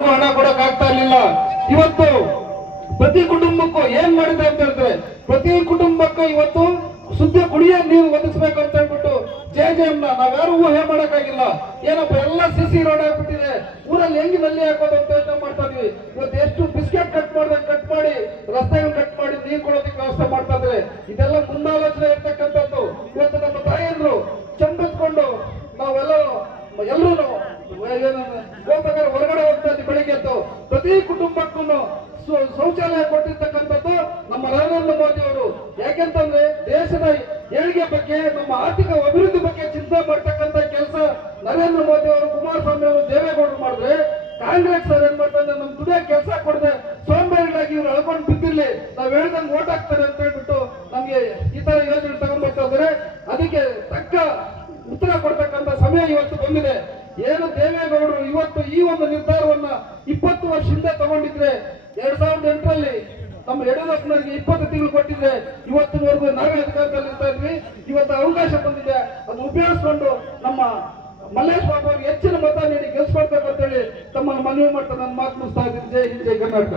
ಹಣ ಕೊಡಕ್ ಆಗ್ತಾ ಇರ್ಲಿಲ್ಲ ಇವತ್ತು ಪ್ರತಿ ಕುಟುಂಬಕ್ಕೂ ಏನ್ ಮಾಡಿದೆ ಅಂತ ಹೇಳಿದ್ರೆ ಪ್ರತಿ ಕುಟುಂಬಕ್ಕೂ ಇವತ್ತು ಶುದ್ಧ ಕುಡಿಯ ನೀರು ಒದಗಿಸ್ಬೇಕು ಅಂತ ಹೇಳ್ಬಿಟ್ಟು ಜೆ ಜೆ ಎಂ ನಾವ್ಯಾರು ಊಹೆ ಮಾಡಕ್ಕಾಗಿಲ್ಲ ಏನಪ್ಪ ಎಲ್ಲ ಸಿಸಿ ರೋಡ್ ಆಗ್ಬಿಟ್ಟಿದೆ ಊರಲ್ಲಿ ಹೆಂಗೆ ನಲ್ಲಿ ಹಾಕೋದು ಅಂತ ಯೋಚನೆ ಮಾಡ್ತಾ ಇದ್ವಿ ಇವತ್ತು ಎಷ್ಟು ಬಿಸ್ಕೆಟ್ ಕಟ್ ಮಾಡಿದ್ರೆ ಕಟ್ ಮಾಡಿ ರಸ್ತೆಗಳು ಕಟ್ ಮಾಡಿ ನೀರು ಕೊಡೋದಕ್ಕೆ ವ್ಯವಸ್ಥೆ ಮಾಡ್ತಾ ಇದ್ರೆ ಇದೆಲ್ಲ ಮುಂದಾಲೋಚನೆ ಇರ್ತಕ್ಕಂಥದ್ದು ಇವತ್ತು ನಮ್ಮ ತಾಯಿಯಂದ್ರು ಚಂಬತ್ಕೊಂಡು ನಾವೆಲ್ಲರೂ ಎಲ್ಲರೂ ಹೋಗ್ಬೇಕಾದ್ರೆ ಹೊರಗಡೆ ಎದ್ದು ಪ್ರತಿ ಕುಟುಂಬಕ್ಕೂ ಶೌಚಾಲಯ ಕೊಟ್ಟಿರ್ತಕ್ಕಂಥದ್ದು ನಮ್ಮ ನರೇಂದ್ರ ಮೋದಿ ಅವರು. ಯಾಕೆಂತಂದ್ರೆ ದೇಶದ ಏಳಿಗೆ ಬಗ್ಗೆ, ನಮ್ಮ ಆರ್ಥಿಕ ಅಭಿವೃದ್ಧಿ ಬಗ್ಗೆ ಚಿಂತೆ ಮಾಡ್ತಕ್ಕಂಥ ಕೆಲಸ ನರೇಂದ್ರ ಮೋದಿ ಅವರು, ಕುಮಾರಸ್ವಾಮಿ ಅವರು ದೇವೇಗೌಡರು ಮಾಡಿದ್ರೆ, ಕಾಂಗ್ರೆಸ್ ಅವ್ರು ಏನ್ ಮಾಡ್ತಾರೆ ನಮ್ ದುಡಿಯ ಕೆಲಸ ಕೊಡದೆ ಸೋಂಬೇರಿಗಳಾಗಿ ಇವ್ರು ಅಳ್ಕೊಂಡು ಬಿದ್ದಿರ್ಲಿ, ನಾವ್ ಹೇಳ್ದಂಗೆ ಓಟ್ ಹಾಕ್ತಾರೆ ಅಂತ ಹೇಳ್ಬಿಟ್ಟು ನಮ್ಗೆ ಈ ತರ ಯೋಜನೆ ತಗೊಂಡ್ಬರ್ತಾ ಇದಾರೆ. ಅದಕ್ಕೆ ತಕ್ಕ ಉತ್ತರ ಕೊಡ್ತಕ್ಕಂಥ ಸಮಯ ಇವತ್ತು ಬಂದಿದೆ. ಏನು ದೇವೇಗೌಡರು ಇವತ್ತು ಈ ಒಂದು ನಿರ್ಧಾರವನ್ನ ಇಪ್ಪತ್ತು ವರ್ಷ ಹಿಂದೆ ತಗೊಂಡಿದ್ರೆ ಎರಡ್ ಸಾವಿರದ ಎಂಟರಲ್ಲಿ ನಮ್ಮ ಯಡಿಯೂರಪ್ಪನವರಿಗೆ ಇಪ್ಪತ್ತು ತಿಂಗಳು ಕೊಟ್ಟಿದ್ರೆ ಇವತ್ತಿನವರೆಗೂ ನಾವೇ ಅಧಿಕಾರದಲ್ಲಿ ಇರ್ತಾ ಇದ್ವಿ. ಇವತ್ತು ಅವಕಾಶ ಬಂದಿದೆ. ಅದು ಉಪಯೋಗಿಸ್ಕೊಂಡು ನಮ್ಮ ಮಲ್ಲೇಶ್ ಬಾಬು ಅವರಿಗೆ ಹೆಚ್ಚಿನ ಮತ ನೀಡಿ ಗೆಲ್ಸ್ಕೊಡ್ಬೇಕು ಅಂತೇಳಿ ತಮ್ಮನ್ನು ಮನವಿ ಮಾಡ್ತಾ ನನ್ನ ಮಾತು ಮುಗಿಸ್ತಾ ಇದ್ದೀನಿ. ಜೈ ಹಿಂದ್, ಜೈ ಕರ್ನಾಟಕ.